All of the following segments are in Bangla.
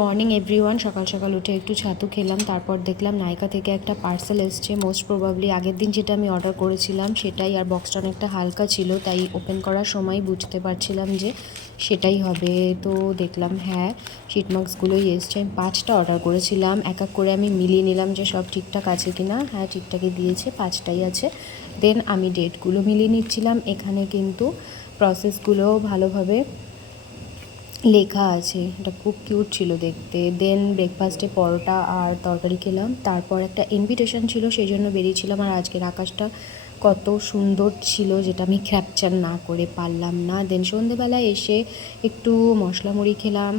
Morning everyone. সকাল সকাল উঠে একটু ছাতু খেলাম, তারপর দেখলাম নাইকা থেকে একটা পার্সেল এসছে। মোস্ট প্রবাবলি আগের দিন যেটা আমি অর্ডার করেছিলাম সেটাই, আর বক্সটা অনেকটা হালকা ছিল, তাই ওপেন করার সময় বুঝতে পারছিলাম যে সেটাই হবে। তো দেখলাম হ্যাঁ, শিট মাস্কগুলোই এসছে। আমি 5টা অর্ডার করেছিলাম, এক এক করে আমি মিলিয়ে নিলাম যে সব ঠিকঠাক আছে কি না। হ্যাঁ, ঠিকঠাকই দিয়েছে, 5টাই আছে। দেন আমি ডেটগুলো মিলিয়ে নিচ্ছিলাম। এখানে কিন্তু প্রসেসগুলো ভালোভাবে লেখা আছে, এটা খুব কিউট ছিল দেখতে। দেন ব্রেকফাস্টে পরোটা আর তরকারি খেলাম, তারপর একটা ইনভিটেশন ছিল, সেই জন্য বেরিয়েছিলাম। আর আজকের আকাশটা কত সুন্দর ছিল, যেটা আমি ক্যাপচার না করে পারলাম না। দেন সন্ধেবেলায় এসে একটু মশলা মুড়ি খেলাম।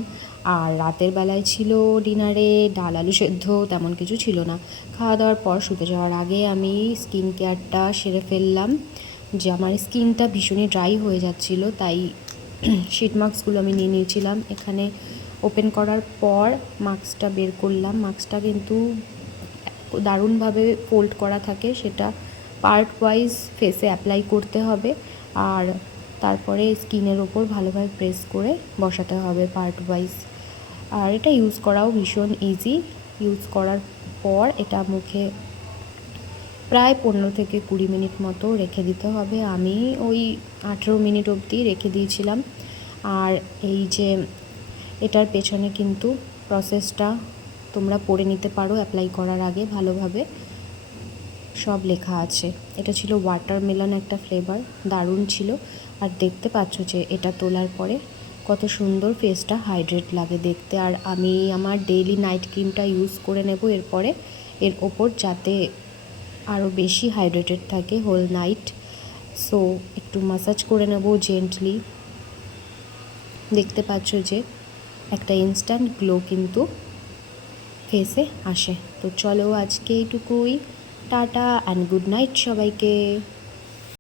আর রাতের বেলায় ছিল ডিনারে ডাল আলু সেদ্ধ, তেমন কিছু ছিল না। খাওয়া দাওয়ার পর শুতে যাওয়ার আগে আমি স্কিন কেয়ারটা সেরে ফেললাম, যে আমার স্কিনটা ভীষণই ড্রাই হয়ে যাচ্ছিলো, তাই শিট মাস্কগুলো আমি নিয়ে নিয়েছিলাম। এখানে ওপেন করার পর মাস্কটা বের করলাম। মাস্কটা কিন্তু দারুণভাবে ফোল্ড করা থাকে, সেটা পার্ট ওয়াইজ ফেসে অ্যাপ্লাই করতে হবে, আর তারপরে স্কিনের ওপর ভালোভাবে প্রেস করে বসাতে হবে পার্ট ওয়াইজ। আর এটা ইউজ করাও ভীষণ ইজি। ইউজ করার পর এটা মুখে প্রায় 15 থেকে 20 মিনিট মতো রেখে দিতে হবে। আমি ওই 18 মিনিট অবধি রেখে দিয়েছিলাম। আর এই যে এটার পেছনে কিন্তু প্রসেসটা তোমরা পড়ে নিতে পারো অ্যাপ্লাই করার আগে, ভালোভাবে সব লেখা আছে। এটা ছিল ওয়াটারমেলন একটা ফ্লেভার, দারুণ ছিল। আর দেখতে পাচ্ছ যে এটা তোলার পরে কত সুন্দর ফেসটা হাইড্রেট লাগে দেখতে। আর আমি আমার ডেইলি নাইট ক্রিমটা ইউজ করে নেব এরপরে, এর ওপর, যাতে আরও বেশি হাইড্রেটেড থাকে হোল নাইট। সো একটু মাসাজ করে নেব জেন্টলি। দেখতে পাচ্ছ যে একটা ইনস্ট্যান্ট গ্লো কিন্তু ফেসে আসে। তো চলো আজকে এইটুকুই, টাটা অ্যান্ড গুড নাইট সবাইকে।